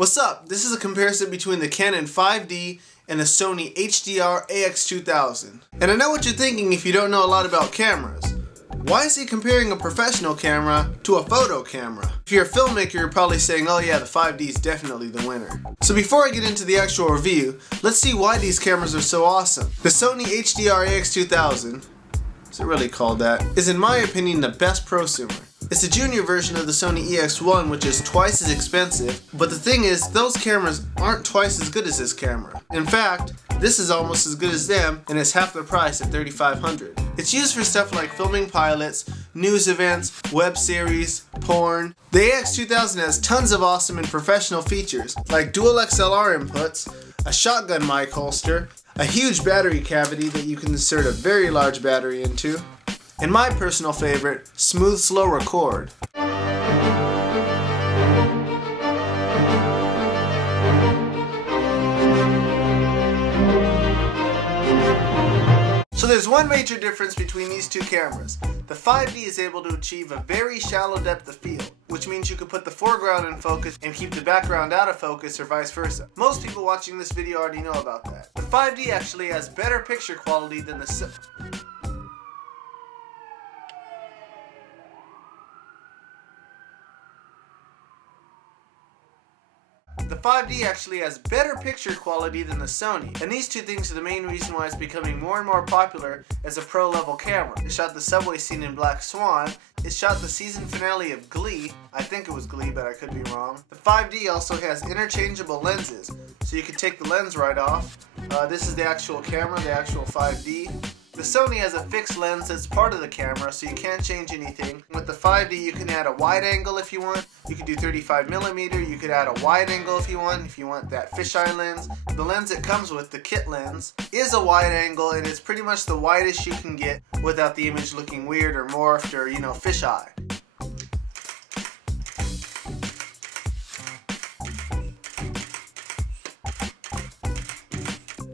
What's up? This is a comparison between the Canon 5D and the Sony HDR-Ax2000. And I know what you're thinking if you don't know a lot about cameras. Why is he comparing a professional camera to a photo camera? If you're a filmmaker, you're probably saying, oh yeah, the 5D is definitely the winner. So before I get into the actual review, let's see why these cameras are so awesome. The Sony HDR-Ax2000, is it really called that, is in my opinion the best prosumer. It's a junior version of the Sony EX1, which is twice as expensive, but the thing is, those cameras aren't twice as good as this camera. In fact, this is almost as good as them, and it's half the price at $3,500. It's used for stuff like filming pilots, news events, web series, porn. The AX2000 has tons of awesome and professional features, like dual XLR inputs, a shotgun mic holster, a huge battery cavity that you can insert a very large battery into, and my personal favorite, smooth slow record. So there's one major difference between these two cameras. The 5D is able to achieve a very shallow depth of field, which means you could put the foreground in focus and keep the background out of focus or vice versa. Most people watching this video already know about that. The 5D actually has better picture quality than the The 5D actually has better picture quality than the Sony, and these two things are the main reason why it's becoming more and more popular as a pro-level camera. It shot the subway scene in Black Swan, it shot the season finale of Glee, I think it was Glee but I could be wrong. The 5D also has interchangeable lenses, so you can take the lens right off. This is the actual camera, the actual 5D. The Sony has a fixed lens that's part of the camera, so you can't change anything. With the 5D, you can add a wide angle if you want. You can do 35mm. You could add a wide angle if you want that fisheye lens. The lens it comes with, the kit lens, is a wide angle, and it's pretty much the widest you can get without the image looking weird or morphed or, you know, fisheye.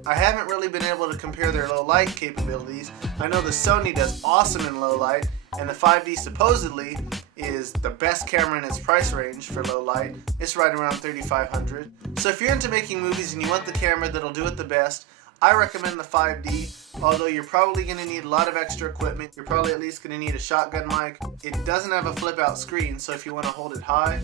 I haven't really been able to compare their low light capabilities. I know the Sony does awesome in low light, and the 5D supposedly is the best camera in its price range for low light. It's right around $3,500. So if you're into making movies and you want the camera that'll do it the best, I recommend the 5D, although you're probably going to need a lot of extra equipment. You're probably at least going to need a shotgun mic. It doesn't have a flip out screen, so if you want to hold it high.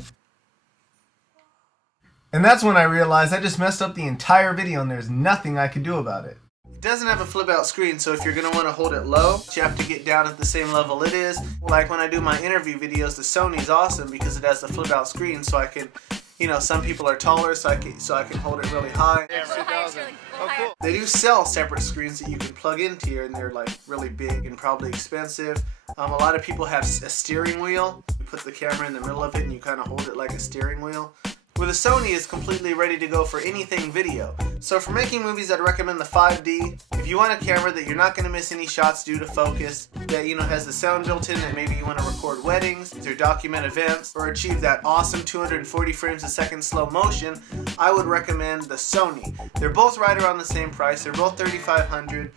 And that's when I realized I just messed up the entire video and there's nothing I could do about it. It doesn't have a flip out screen, so if you're going to want to hold it low, you have to get down at the same level it is. Like when I do my interview videos, the Sony's awesome because it has the flip out screen, so I can, you know, some people are taller, so I can hold it really high. Oh, cool. They do sell separate screens that you can plug into here, and they're like really big and probably expensive. A lot of people have a steering wheel. You put the camera in the middle of it and you kind of hold it like a steering wheel. Where the Sony is completely ready to go for anything video. So for making movies, I'd recommend the 5D. If you want a camera that you're not going to miss any shots due to focus, that, you know, has the sound built in, that maybe you want to record weddings or document events or achieve that awesome 240 frames a second slow motion, I would recommend the Sony. They're both right around the same price. They're both $3,500.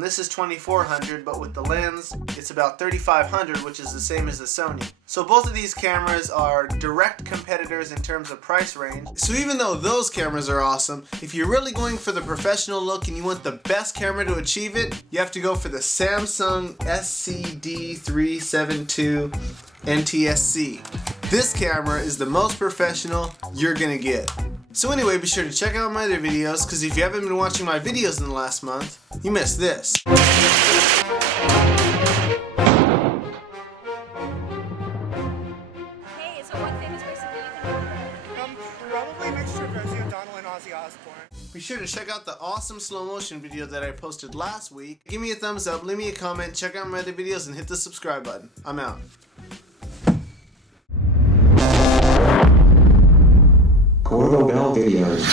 This is $2,400, but with the lens, it's about $3,500, which is the same as the Sony. So both of these cameras are direct competitors in terms of price range. So even though those cameras are awesome, if you're really going for the professional look and you want the best camera to achieve it, you have to go for the Samsung SCD372 NTSC. This camera is the most professional you're gonna get. So anyway, be sure to check out my other videos, because if you haven't been watching my videos in the last month, you missed this. Hey, so what famous person do you think? Probably mixture of Rosie O'Donnell and Ozzy Osbourne. Be sure to check out the awesome slow motion video that I posted last week. Give me a thumbs up, leave me a comment, check out my other videos, and hit the subscribe button. I'm out. Corvobell videos.